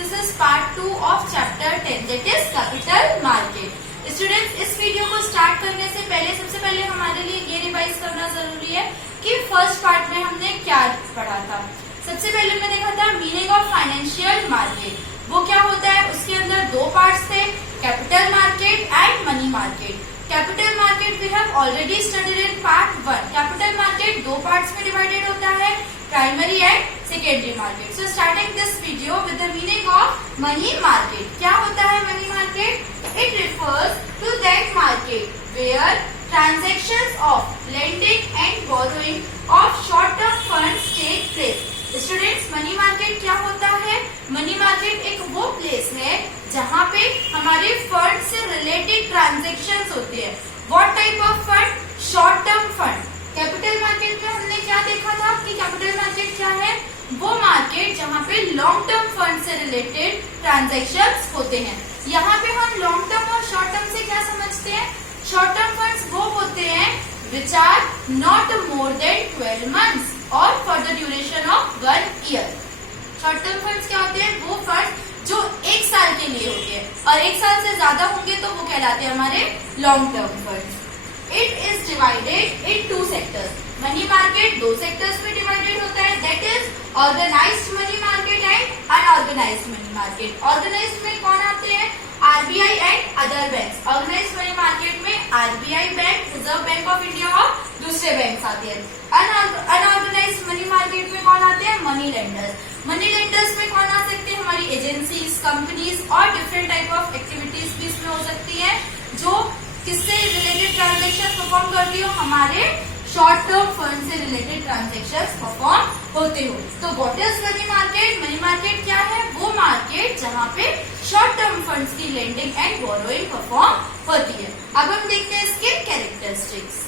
this is part 2 of chapter 10 that is capital market. Students, इस video को start करने से पहले सबसे पहले हमारे लिए ये रिवाइज करना जरूरी है कि फर्स्ट पार्ट में हमने क्या पढ़ा था। सबसे पहले हमने देखा था मीनिंग ऑफ फाइनेंशियल मार्केट, वो क्या होता है। उसके अंदर दो पार्ट्स थे, capital market and money market. Capital market we have already studied in part 1। Capital market दो पार्ट्स में डिवाइडेड होता है, primary and secondary market. So starting this video with the meaning of money market. क्या होता है money market? It refers to that market where transactions of lending and borrowing of short term funds take place. Students, money market क्या होता है? Money market एक वो place है जहाँ पे हमारे फंड से रिलेटेड ट्रांजैक्शंस होते हैं। What type of fund? Short term fund. Capital market में हमने क्या देखा था कि कैपिटल मार्केट क्या है? वो मार्केट जहाँ पे लॉन्ग टर्म फंड से रिलेटेड ट्रांजैक्शंस होते हैं। यहाँ पे हम लॉन्ग टर्म और शॉर्ट टर्म से क्या समझते हैं? शॉर्ट टर्म फंड्स वो होते हैं which are not more than 12 months और for the duration of 1 year. Short term funds क्या होते हैं? वो फंड जो एक साल के लिए होते हैं और एक साल से ज्यादा होंगे तो वो कहलाते हैं हमारे long term funds. It is divided in 2 sectors. Money market 2 sectors में डिवाइडेड होता है, that is organised money market and unorganised money market. Organised में कौन आते हैं? RBI and other banks. Organised money market में RBI bank, reserve bank of India और दूसरे बैंक आते हैं। अनऑर्गेनाइज्ड मनी मार्केट में कौन आते हैं? Money lenders. मनी लेंडर्स में कौन आ सकते हैं? हमारी एजेंसीज, कंपनीज और डिफरेंट टाइप ऑफ एक्टिविटीज भी इसमें हो सकती है जो किससे रिलेटेड ट्रांजेक्शन परफॉर्म करती हो? हमारे शॉर्ट टर्म फंड से रिलेटेड ट्रांजेक्शन परफॉर्म होते हो। तो what is money market? Money market क्या है? वो मार्केट जहाँ पे शॉर्ट टर्म फंड्स की लेंडिंग एंड बोरोइंग परफॉर्म होती है। अब हम देखते हैं इसके characteristics.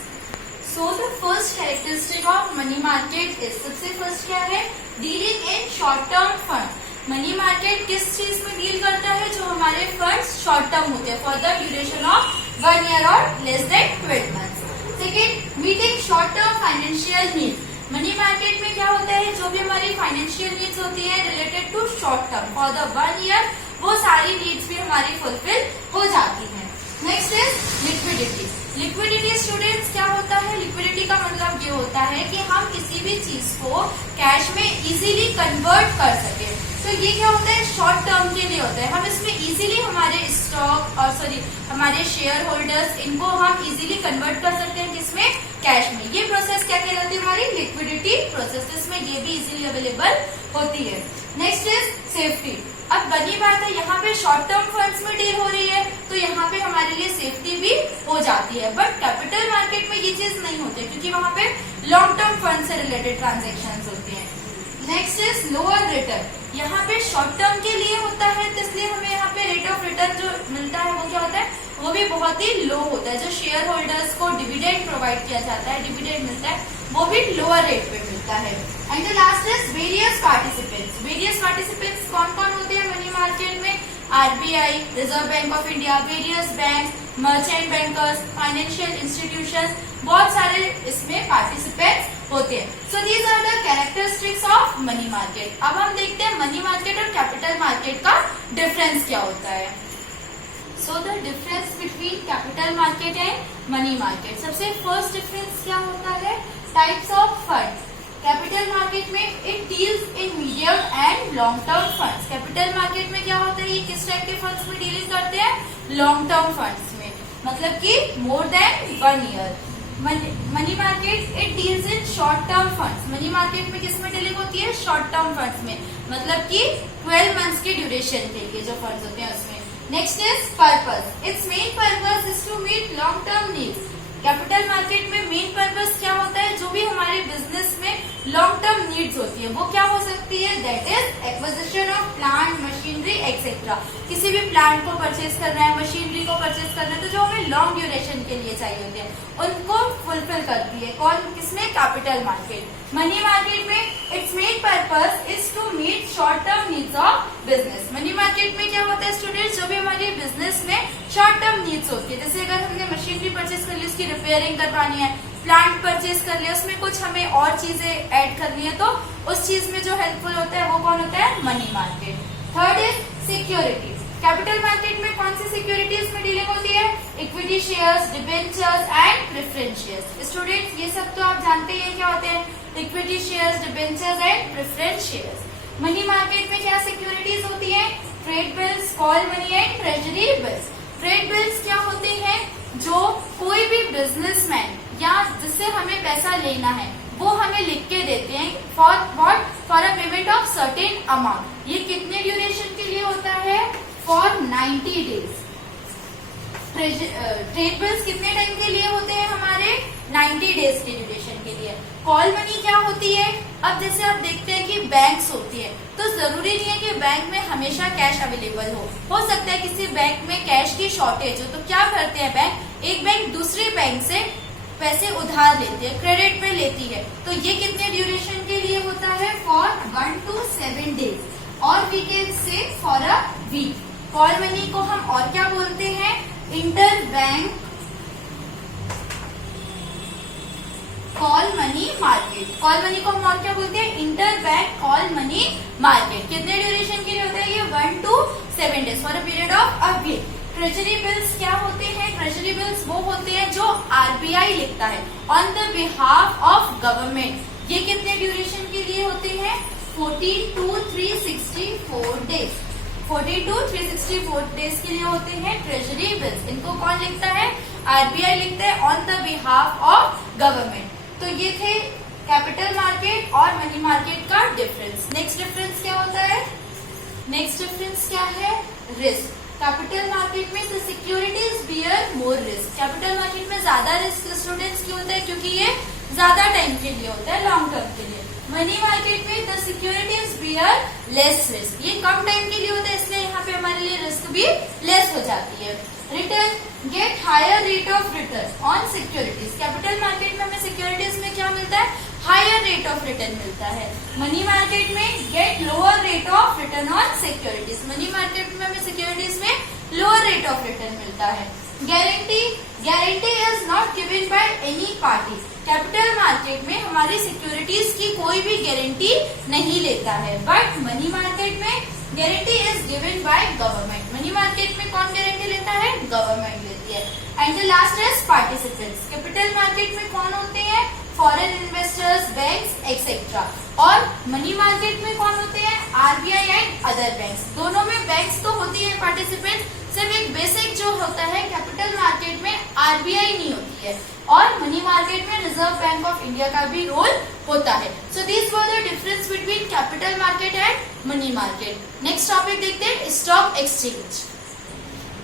So the first characteristic of money market is, सबसे फर्स्ट क्या है? Dealing in short term fund. Money market किस चीज में डील करता है? जो हमारे फंड्स शॉर्ट टर्म होते हैं for the duration of 1 year और less than 12 months. Second, meeting short term financial needs. Money market में क्या होता है? जो भी हमारी फाइनेंशियल नीड्स होती है related to short term for the 1 year, वो सारी नीड्स भी हमारी फुलफिल हो जाती है। Next is liquidity. Liquidity students क्या होता है? लिक्विडिटी का मतलब ये होता है कि हम किसी भी चीज को कैश में इजीली कन्वर्ट कर सके। तो ये क्या होता है? शॉर्ट टर्म के लिए होता है। हम इसमें इजीली हमारे स्टॉक और हमारे शेयर होल्डर्स, इनको हम इजीली कन्वर्ट कर सकते हैं किसमें? कैश में। ये प्रोसेस क्या कहलाती है? हमारी लिक्विडिटी प्रोसेस। इसमें ये भी इजीली अवेलेबल होती है। Next is safety. अब बनी बात है यहाँ पे शॉर्ट टर्म फंड्स में डील हो रही है तो यहाँ पे हमारे लिए सेफ्टी भी हो जाती है, बट कैपिटल मार्केट में ये चीज नहीं होती क्योंकि वहाँ पे लॉन्ग टर्म फंड से रिलेटेड ट्रांजेक्शन्स होती हैं। Next is lower return. यहाँ पे शॉर्ट टर्म के लिए होता है तो इसलिए हमें यहाँ पे रेट ऑफ रिटर्न जो मिलता है वो क्या होता है? वो भी बहुत ही लो होता है। जो शेयर होल्डर्स को डिविडेंड प्रोवाइड किया जाता है, डिविडेंड मिलता है, वो भी लोअर रेट पे मिलता है। And the last is various participants. Various participants कौन कौन होते हैं मनी मार्केट में? RBI, reserve bank of India, various bank, merchant bankers, financial institutions, बहुत सारे इसमें पार्टिसिपेंट्स होते हैं। So these are the characteristics of money market. अब हम देखते हैं मनी मार्केट और कैपिटल मार्केट का डिफरेंस क्या होता है। So the difference between capital market and money market. सबसे फर्स्ट डिफरेंस क्या होता है? Types of fund. Capital market में it deals in medium and long term funds. Capital market में क्या होता है? ये किस टाइप के फंड्स में डीलिंग करते हैं? लॉन्ग टर्म फंड्स में, मतलब कि more than 1 year. Money market it deals in short term funds. Money market में किस में डीलिंग होती है? शॉर्ट टर्म फंड्स में, मतलब कि 12 मंथ्स के ड्यूरेशन के लिए जो फंड्स होते हैं उसमें। Next is purpose. Its main purpose is to meet long term needs. Capital market में मेन पर्पस क्या होता है? जो भी हमारे बिजनेस में लॉन्ग टर्म नीड्स होती है वो क्या हो सकती है? That is acquisition of plant, machinery etcetera. किसी भी प्लांट को परचेज करना है, मशीनरी को परचेज करना है, तो जो हमें लॉन्ग ड्यूरेशन के लिए चाहिए होते हैं उनको फुलफिल करती है कौन? किसमें? Capital market. मनी मार्केट में its main purpose is to meet short term needs of business. Money market में क्या होता है स्टूडेंट्स? जो भी हमारे बिजनेस में शॉर्ट टर्म नीड्स होती है, जैसे अगर हमने मशीनरी परचेज कर ली, उसकी रिपेयरिंग करवानी है, प्लांट परचेज कर लिया, उसमें कुछ हमें और चीजें ऐड करनी है, तो उस चीज में जो हेल्पफुल होता है वो कौन होता है? Money market. Third is securities. Capital market में कौन सी सिक्योरिटीज में डीलिंग होती है? Equity shares, debentures and preference shares. Students ये सब तो आप जानते हैं क्या होते हैं, equity shares, debentures and preference shares. Money market में क्या सिक्योरिटीज होती है? Trade bills, call money and treasury bills. Trade bills क्या होते हैं? जो कोई भी बिजनेसमैन या जिससे हमें पैसा लेना है वो हमें लिख के देते हैं for what? For a payment of certain amount. ये कितने ड्यूरेशन के लिए होता है? For 90 days. ट्रेड बिल्स कितने टाइम के लिए होते हैं हमारे? 90 डेज के ड्यूरेशन के लिए। कॉल मनी क्या होती है? अब जैसे आप देखते हैं कि बैंक्स होती है तो जरूरी नहीं है कि बैंक में हमेशा कैश अवेलेबल हो सकता है किसी बैंक में कैश की शॉर्टेज हो, तो क्या करते हैं बैंक, एक बैंक दूसरी बैंक से पैसे उधार लेती है, क्रेडिट पे लेती है, तो ये कितने ड्यूरेशन के लिए होता है? फॉर 1 to 7 डेज और we can say for a week. Call money को हम और क्या बोलते हैं? Inter bank call money market. Call money को हम और क्या बोलते हैं? Inter bank call money market. कितने ड्यूरेशन के लिए होता है ये? 1 to 7 days for a period of a week. Treasury bills क्या होते हैं? ट्रेजरी बिल्स वो होते हैं जो आरबीआई लिखता है on the behalf of government. ये कितने ड्यूरेशन के लिए होते हैं? 40 to 364 डेज। 40 to 364 डेज के लिए होते हैं ट्रेजरी बिल्स। इनको कौन लिखता है? आरबीआई लिखता है on the behalf of government. तो ये थे कैपिटल मार्केट और मनी मार्केट का डिफरेंस। नेक्स्ट डिफरेंस क्या होता है? नेक्स्ट डिफरेंस क्या है? रिस्क। कैपिटल मार्केट में the securities bear more risk. Capital market में ज्यादा रिस्क स्टूडेंट्स क्यों होता है? क्योंकि ये ज्यादा टाइम के लिए होता है, लॉन्ग टर्म के लिए। मनी मार्केट में the securities bear less risk. ये कम टाइम के लिए होता है, इसलिए यहाँ पे हमारे लिए रिस्क भी लेस हो जाती है। Return get higher rate of return on securities. Capital market में हमें सिक्योरिटीज में क्या मिलता है? हायर रेट ऑफ रिटर्न मिलता है। मनी मार्केट में get lower rate of return on securities. Money market में हमें सिक्योरिटीज में लोअर रेट ऑफ रिटर्न मिलता है। Guarantee is not given by any party. Capital market में हमारी सिक्योरिटीज की कोई भी गारंटी नहीं लेता है, बट मनी मार्केट में guarantee is given by government. Money market में कौन गारंटी लेता है? गवर्नमेंट लेती है। And the last is participants. Capital market में कौन होते हैं? Foreign investors, banks etcetera. और मनी मार्केट में कौन होते हैं? RBI and other banks. दोनों में बैंक्स तो होती है पार्टिसिपेंट, सिर्फ एक बेसिक जो होता है कैपिटल मार्केट में आरबीआई नहीं होती है और मनी मार्केट में रिजर्व बैंक ऑफ इंडिया का भी रोल होता है। So this were the difference between capital market and money market. Next topic देखते हैं, stock exchange.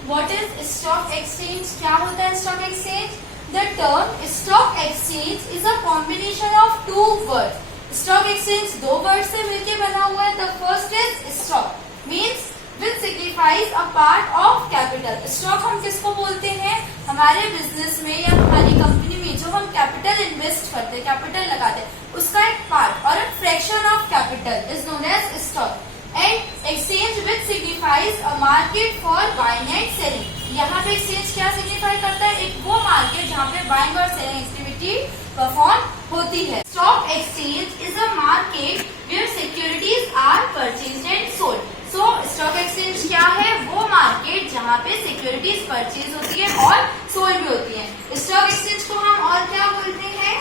What is stock exchange? क्या होता है stock exchange? The term stock exchange is a combination of two words. Stock exchange दो words से मिलके बना हुआ है. The first is stock, means which signifies a part of capital. Stock हम किसको बोलते हैं? हमारे बिजनेस में या हमारी कंपनी में जो हम कैपिटल इन्वेस्ट करते हैं, कैपिटल लगाते हैं, उसका एक पार्ट और एक fraction of capital is known as stock. And exchange which signifies a market for buying and selling. यहाँ पे एक्सचेंज क्या सिग्निफाई करता है? एक वो मार्केट जहाँ पे बाइंग और सेलिंग एक्टिविटी परफॉर्म होती है. Stock exchange is a market where securities are purchased and sold. So stock exchange क्या है? वो मार्केट जहाँ पे सिक्योरिटीज परचेज होती है और सोल्ड भी होती है. स्टॉक एक्सचेंज को हम और क्या बोलते हैं?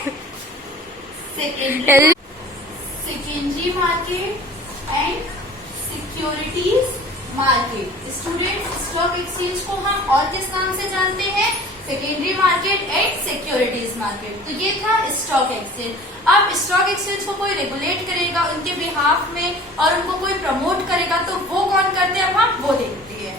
Secondary market and securities market. Student stock exchange को हम और किस नाम से जानते हैं? Secondary market and securities market. तो ये था स्टॉक एक्सचेंज. अब स्टॉक एक्सचेंज को कोई रेगुलेट करेगा उनके बिहाफ में और उनको कोई प्रमोट करेगा, तो वो कौन करते हैं? अब हम वो देखते हैं.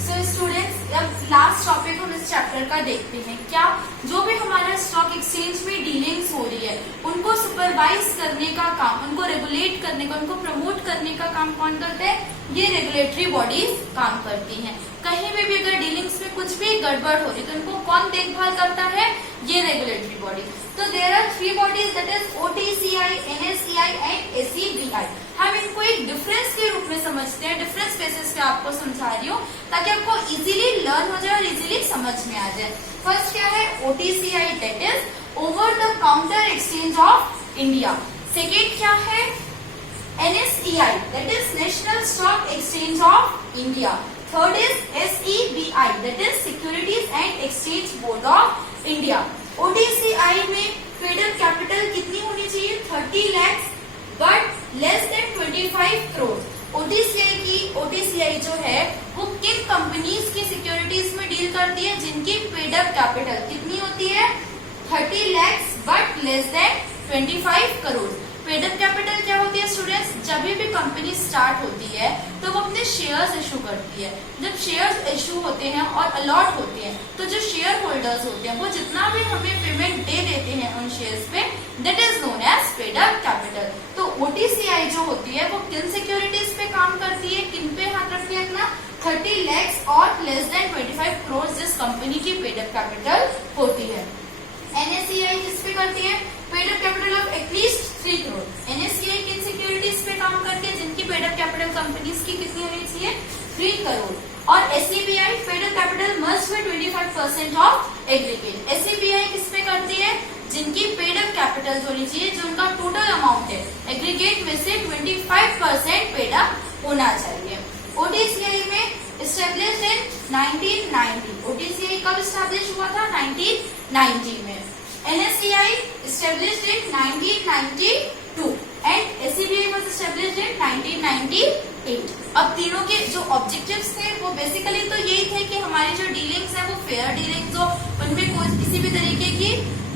सो स्टूडेंट्स, अब लास्ट टॉपिक हम इस चैप्टर का देखते हैं. क्या जो भी हमारा स्टॉक एक्सचेंज में डीलिंग्स हो रही है उनको सुपरवाइज करने का काम, उनको रेगुलेट करने का, उनको प्रमोट करने का काम कौन करते हैं? ये रेगुलेटरी बॉडीज काम करती हैं. कहीं भी अगर डीलिंग्स में कुछ भी गड़बड़ हो रही तो उनको कौन देखभाल करता है? ये रेगुलेटरी बॉडी. तो there are 3 bodies, that is OTCI, NSCI and ACBI. हम इनको एक डिफरेंस के रूप में समझते हैं. डिफरेंस बेसिस पे आपको समझा रही हूँ ताकि आपको इजीली लर्न हो जाए और इजीली समझ में आ जाए. फर्स्ट क्या है? OTCI, that is over the counter exchange of India. Second क्या है? NSEI, that is National Stock Exchange of India. Third is SEBI, that is Securities and Exchange Board of India. OTCI में paid up capital कितनी होनी चाहिए? 30 lakhs but less than 25 crore. OTCI जो है वो किन कंपनीज की सिक्योरिटीज में डील करती है जिनकी पेड अप कैपिटल कितनी होती है? 30 lakhs but less than 25 crore. Paid up capital क्या होती है स्टूडेंट्स? जब भी कंपनी स्टार्ट होती है तो वो अपने शेयर्स इशू करती है. जब शेयर्स इशू होते हैं और अलॉट होते हैं तो जो शेयर होल्डर्स होते हैं वो जितना भी हमें पेमेंट दे देते हैं उन शेयर्स पे, that is known as paid up capital. तो OTCI जो होती है वो किन सिक्योरिटीज पे काम करती है, किन पे हाथ रखती है अपना? 30 lakhs और लेस देन 25 करोड़ जिस कंपनी की पेड अप कैपिटल होती है. NSCI किस पे करती है? Paid up capital of at least 3 crore. NSCI किन सिक्योरिटीज पे काम करती है जिनकी पेड अप कैपिटल कंपनीज की कितनी होनी चाहिए? 3 करोड़. और SEBI paid up capital must be 25% of aggregate. SEBI किस पे करती है? जिनकी पेड अप कैपिटल होनी चाहिए, जो उनका टोटल अमाउंट है एग्रीगेट में से 25% पेड अप होना चाहिए. OTCI में established in 1990. OTCI कब स्टैब्लिश हुआ था? 1990 में. NSCI established in 1992 and SEBI was established in 1998. अब तीनों के जो ऑब्जेक्टिव्स थे वो बेसिकली तो यही थे कि हमारी जो डीलिंग्स है वो फेयर डीलिंग्स हो, उनमें कोई किसी भी तरीके की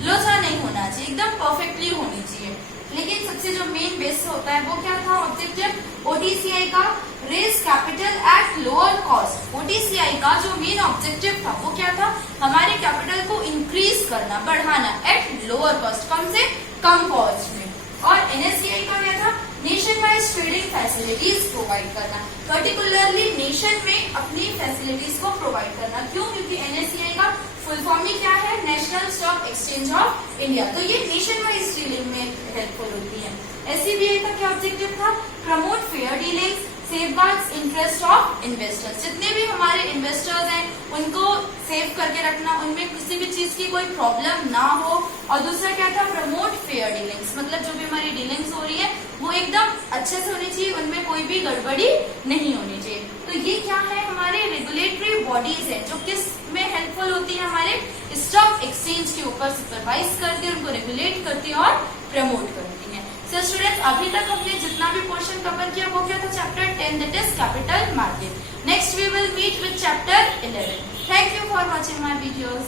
लोचा नहीं होना चाहिए, एकदम परफेक्टली होनी चाहिए. लेकिन सबसे जो मेन बेस होता है वो क्या था ऑब्जेक्टिव OTCI का? Raise capital at lower cost. OTCI का जो मेन ऑब्जेक्टिव था वो क्या था? हमारे कैपिटल को इंक्रीज करना, बढ़ाना एट लोअर कॉस्ट, कम से कम कॉस्ट में. और NSCI का क्या था? Nation wise trading facilities provide करना, पर्टिकुलरली नेशन में अपनी फैसिलिटीज को प्रोवाइड करना. क्यों? क्योंकि NSCI का फुल फॉर्म ही क्या है? National stock exchange of India. तो ये नेशन वाइज डीलिंग में हेल्पफुल होती है. SEBI का क्या ऑब्जेक्टिव था? Promote fair dealings, safeguards interest of investors. जितने भी हमारे इन्वेस्टर्स हैं उनको सेव करके रखना, उनमें किसी भी चीज की कोई प्रॉब्लम ना हो. और दूसरा क्या था? प्रमोट फेयर डीलिंग्स, मतलब जो भी हमारी डीलिंग्स हो रही है वो एकदम अच्छे से होनी चाहिए, उनमें कोई भी गड़बड़ी नहीं होनी चाहिए. तो ये क्या है? हमारे रेगुलेटरी बॉडीज है जो किस में हेल्पफुल होती है? हमारे स्टॉक एक्सचेंज के ऊपर सुपरवाइज करती है, उनको रेगुलेट करती है और प्रमोट करती है. सो स्टूडेंट्स, अभी तक हमने जितना भी पोर्शन कवर किया वो क्या था? Chapter 10, that is capital market. Next we will meet with chapter 11. Thank you for watching my videos.